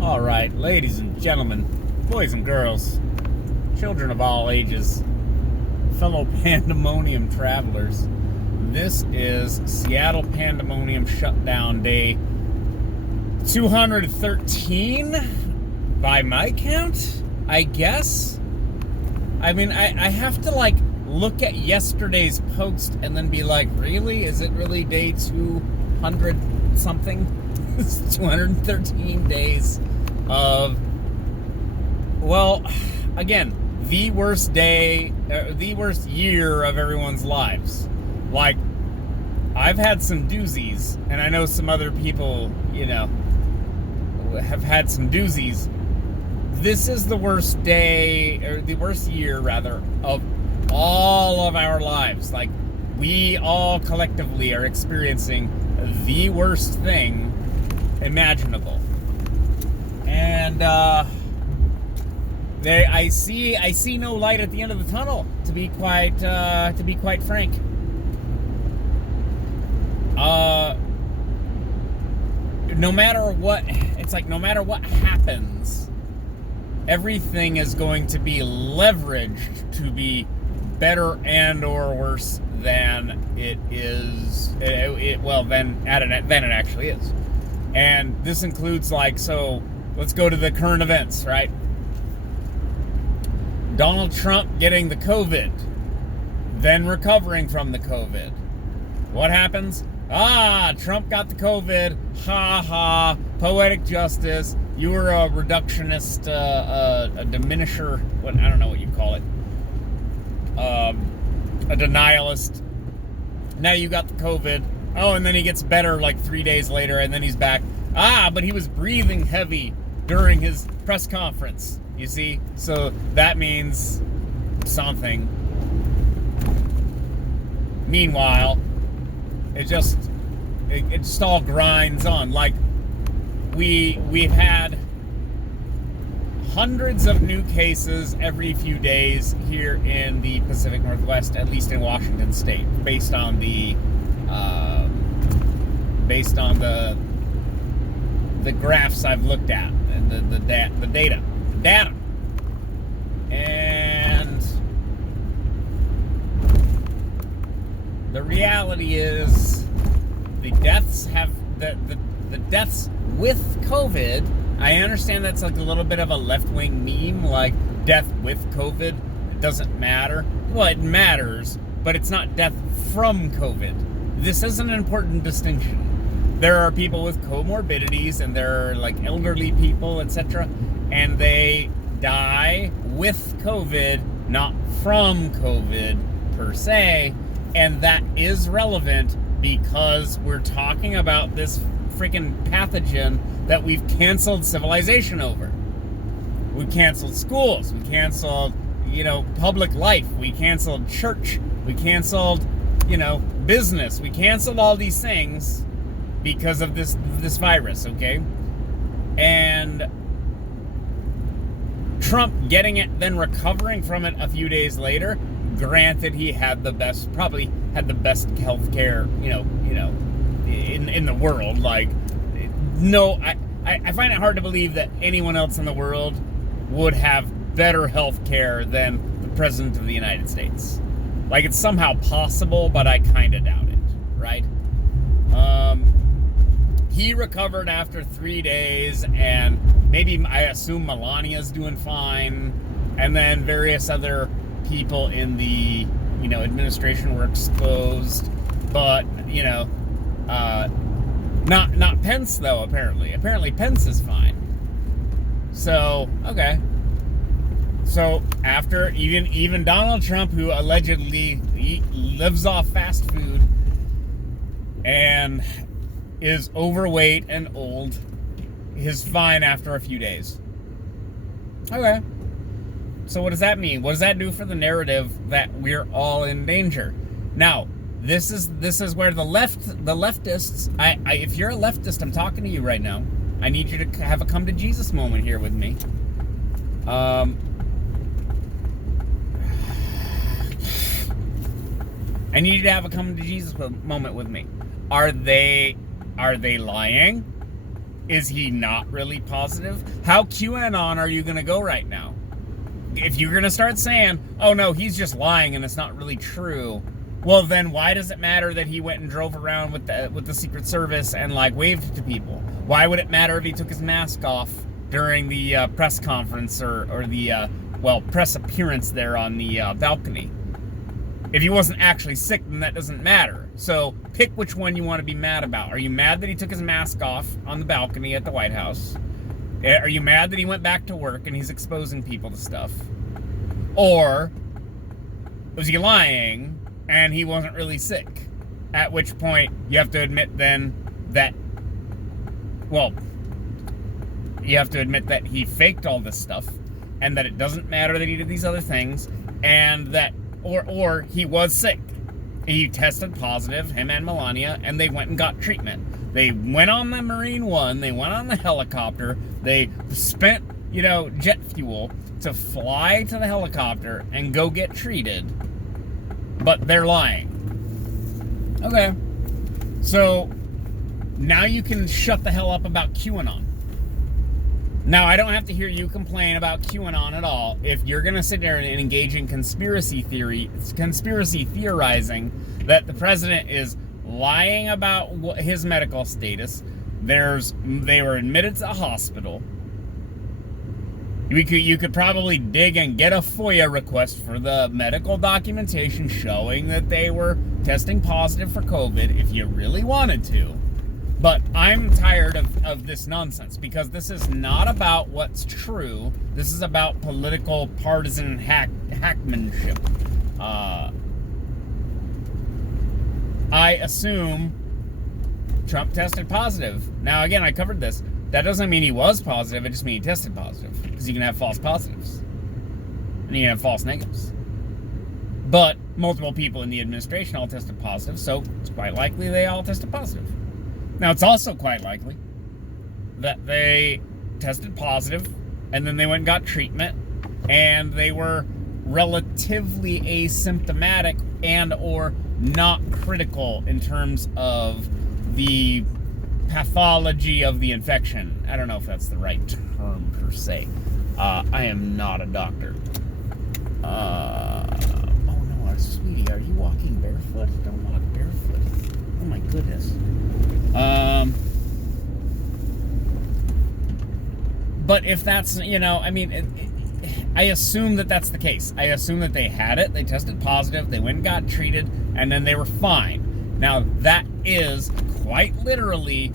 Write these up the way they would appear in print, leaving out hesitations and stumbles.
All right, ladies and gentlemen, boys and girls, children of all ages, fellow Pandemonium travelers, this is Seattle Pandemonium Shutdown Day 213 by my count, I guess. I mean, I have to look at yesterday's post and then be like, really? Is it really day 200 something? It's 213 days of, well, again, the worst day, the worst year of everyone's lives. Like, I've had some doozies, and I know some other people, have had some doozies. This is the worst day, or the worst year, rather, of all of our lives. Like, we all collectively are experiencing the worst thing imaginable. And I see no light at the end of the tunnel, to be quite frank. No matter what, it's like no matter what happens, everything is going to be leveraged to be better and or worse than it is. Than it actually is. And this includes, so let's go to the current events, right? Donald Trump getting the COVID, then recovering from the COVID. What happens? Trump got the COVID. Ha ha. Poetic justice. You were a reductionist, a diminisher. I don't know what you call it. A denialist. Now you got the COVID. Oh, and then he gets better 3 days later, and then he's back. But he was breathing heavy during his press conference, you see? So that means something. Meanwhile, it just all grinds on. We've had hundreds of new cases every few days here in the Pacific Northwest, at least in Washington State, based on the graphs I've looked at and the data. And the reality is the deaths with COVID. I understand that's a little bit of a left-wing meme, like death with COVID. It doesn't matter. Well, it matters, but it's not death from COVID. This is an important distinction. There are people with comorbidities, and there are elderly people, etc., and they die with COVID, not from COVID per se, and that is relevant because we're talking about this freaking pathogen that we've canceled civilization over. We canceled schools, we canceled, public life, we canceled church, we canceled, business, we canceled all these things because of this virus, okay? And Trump getting it, then recovering from it a few days later, granted he had probably had the best healthcare, in the world. I find it hard to believe that anyone else in the world would have better healthcare than the President of the United States. It's somehow possible, but I kind of doubt it, right? He recovered after 3 days, and maybe, I assume, Melania's doing fine, and then various other people in the, administration were exposed, but, not Pence, though, apparently. Apparently Pence is fine. So, okay. So, after even Donald Trump, who allegedly lives off fast food and is overweight and old, is fine after a few days. Okay. So what does that mean? What does that do for the narrative that we're all in danger? Now, this is where the leftists, if you're a leftist, I'm talking to you right now. I need you to have a come to Jesus moment here with me. I need you to have a come to Jesus moment with me. Are they lying? Is he not really positive? How QAnon are you going to go right now? If you're going to start saying, oh no, he's just lying and it's not really true, well then why does it matter that he went and drove around with the Secret Service and like waved to people? Why would it matter if he took his mask off during the press conference or the press appearance there on the balcony? If he wasn't actually sick, then that doesn't matter. So pick which one you want to be mad about. Are you mad that he took his mask off on the balcony at the White House? Are you mad that he went back to work and he's exposing people to stuff? Or was he lying and he wasn't really sick? At which point you have to admit then that, well, you have to admit that he faked all this stuff and that it doesn't matter that he did these other things, and that or he was sick. He tested positive, him and Melania, and they went and got treatment. They went on the Marine One, they went on the helicopter, they spent, jet fuel to fly to the helicopter and go get treated, but they're lying. Okay. So, now you can shut the hell up about QAnon. Now, I don't have to hear you complain about QAnon at all if you're going to sit there and engage in conspiracy theorizing that the president is lying about his medical status. They were admitted to a hospital. You could probably dig and get a FOIA request for the medical documentation showing that they were testing positive for COVID if you really wanted to. But I'm tired of this nonsense, because this is not about what's true. This is about political partisan hackmanship. I assume Trump tested positive. Now, again, I covered this. That doesn't mean he was positive. It just means he tested positive. Because you can have false positives. And you can have false negatives. But multiple people in the administration all tested positive, so it's quite likely they all tested positive. Now, it's also quite likely that they tested positive, and then they went and got treatment, and they were relatively asymptomatic and or not critical in terms of the pathology of the infection. I don't know if that's the right term per se. I am not a doctor. Oh no, sweetie, are you walking barefoot? Don't walk barefoot. Oh my goodness. But if that's, I assume that that's the case. I assume that they had it, they tested positive, they went and got treated, and then they were fine. Now, that is quite literally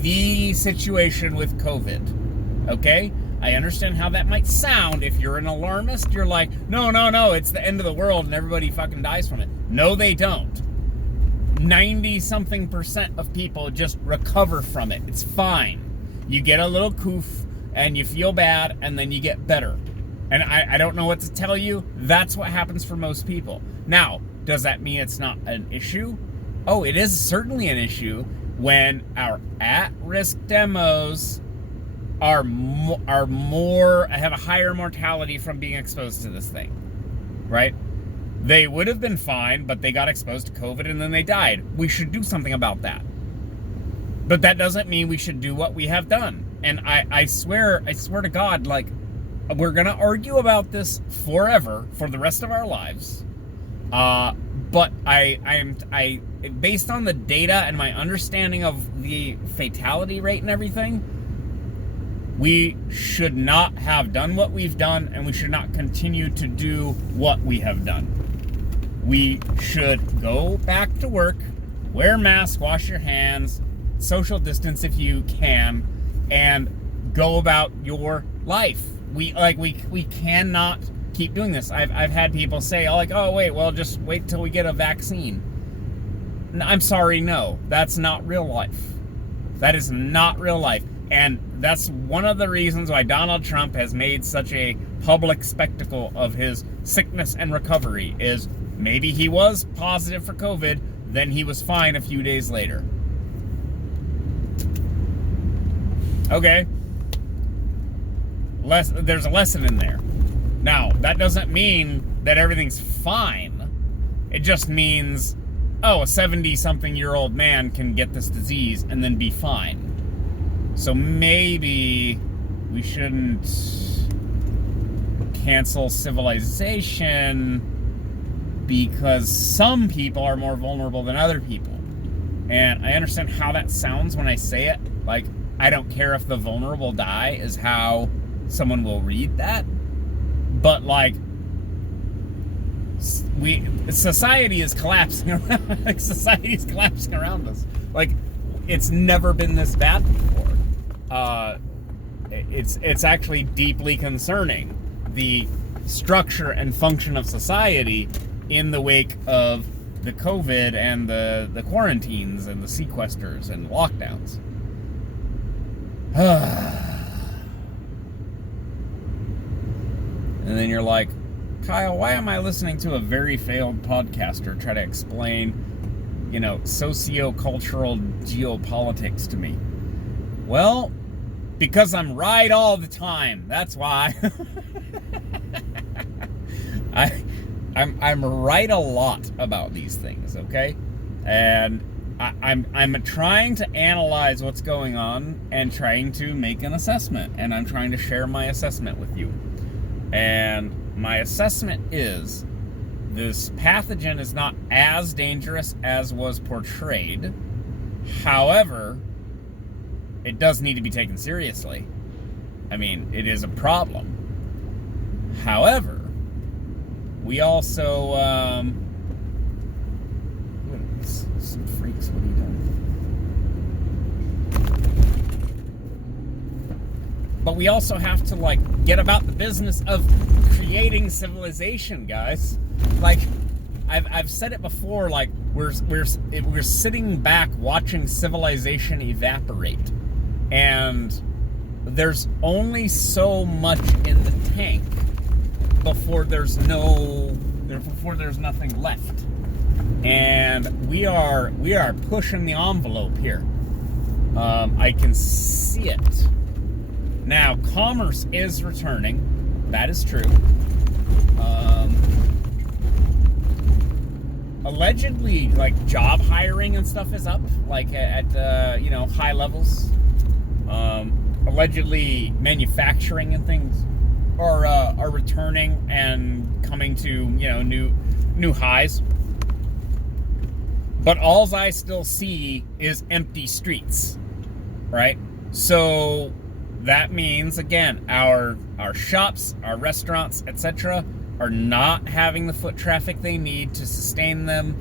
the situation with COVID. Okay? I understand how that might sound. If you're an alarmist, you're like, no, it's the end of the world and everybody fucking dies from it. No, they don't. 90-something% of people just recover from it. It's fine. You get a little coof and you feel bad and then you get better. And I don't know what to tell you. That's what happens for most people. Now, does that mean it's not an issue? Oh, it is certainly an issue when our at-risk demos have a higher mortality from being exposed to this thing, right? They would have been fine, but they got exposed to COVID and then they died. We should do something about that. But that doesn't mean we should do what we have done. And I swear to God, like, we're gonna argue about this forever for the rest of our lives. But I based on the data and my understanding of the fatality rate and everything, we should not have done what we've done, and we should not continue to do what we have done. We should go back to work, wear masks, wash your hands, social distance if you can, and go about your life. We cannot keep doing this. I've had people say, oh wait, well, just wait till we get a vaccine. I'm sorry, no, that's not real life. That is not real life. And that's one of the reasons why Donald Trump has made such a public spectacle of his sickness and recovery, is maybe he was positive for COVID, then he was fine a few days later. Okay. There's a lesson in there. Now, that doesn't mean that everything's fine. It just means, a 70-something-year-old man can get this disease and then be fine. So maybe we shouldn't cancel civilization because some people are more vulnerable than other people. And I understand how that sounds when I say it. Like, I don't care if the vulnerable die is how someone will read that. But, like, society is collapsing around, like, society is collapsing around us. Like, it's never been this bad before. It's actually deeply concerning, the structure and function of society in the wake of the COVID and the quarantines and the sequesters and lockdowns. And then you're like, Kyle, why am I listening to a very failed podcaster try to explain, socio-cultural geopolitics to me? Well, because I'm right all the time. That's why. I'm right a lot about these things, okay? And I'm trying to analyze what's going on and trying to make an assessment, and I'm trying to share my assessment with you. And my assessment is this pathogen is not as dangerous as was portrayed. However, it does need to be taken seriously. I mean, it is a problem. However, we also, some freaks, what are you doing? But we also have to, like, get about the business of creating civilization, guys. Like, I've said it before, like, we're sitting back watching civilization evaporate. And there's only so much in the tank before there's nothing left. And we are pushing the envelope here. I can see it. Now, commerce is returning. That is true. Allegedly, like, job hiring and stuff is up, like, at high levels. Allegedly, manufacturing and things are returning and coming to, new highs. But alls I still see is empty streets, right? So that means, again, our shops, our restaurants, etc., are not having the foot traffic they need to sustain them,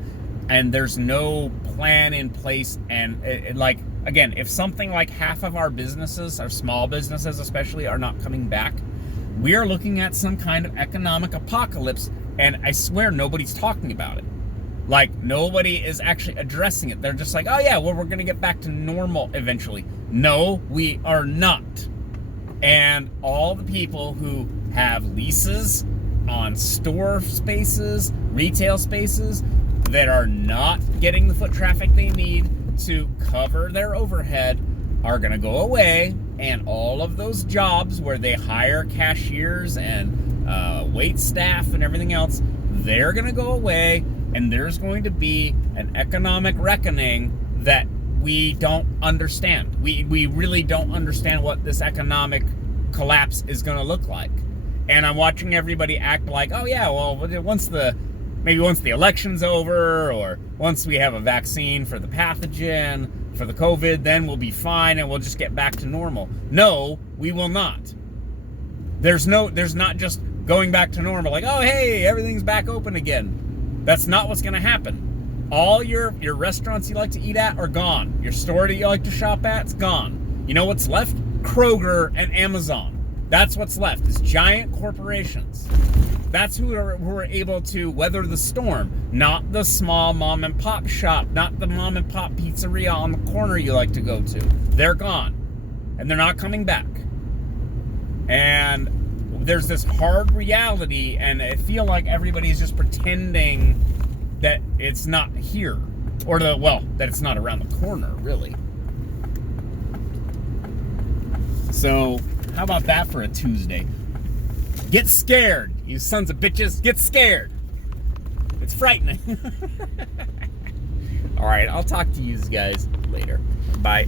and there's no plan in place. And again, if something like half of our businesses, our small businesses especially, are not coming back, we are looking at some kind of economic apocalypse, and I swear nobody's talking about it. Like, nobody is actually addressing it. They're just like, oh yeah, well, we're going to get back to normal eventually. No, we are not. And all the people who have leases on store spaces, retail spaces, that are not getting the foot traffic they need to cover their overhead are going to go away. And all of those jobs where they hire cashiers and wait staff and everything else, they're going to go away. And there's going to be an economic reckoning that we don't understand. We really don't understand what this economic collapse is going to look like. And I'm watching everybody act like, oh yeah, well, once the election's over, or once we have a vaccine for the pathogen, for the COVID, then we'll be fine and we'll just get back to normal. No, we will not. There's not just going back to normal, like, oh hey, everything's back open again. That's not what's going to happen. All your restaurants you like to eat at are gone. Your store that you like to shop at's gone. You know what's left? Kroger and Amazon. That's what's left, is giant corporations. That's who are able to weather the storm, not the small mom and pop shop, not the mom and pop pizzeria on the corner you like to go to. They're gone, and they're not coming back. And there's this hard reality, and I feel like everybody's just pretending that it's not here, or that it's not around the corner, really. So, how about that for a Tuesday? Get scared, you sons of bitches. Get scared. It's frightening. All right, I'll talk to you guys later. Bye.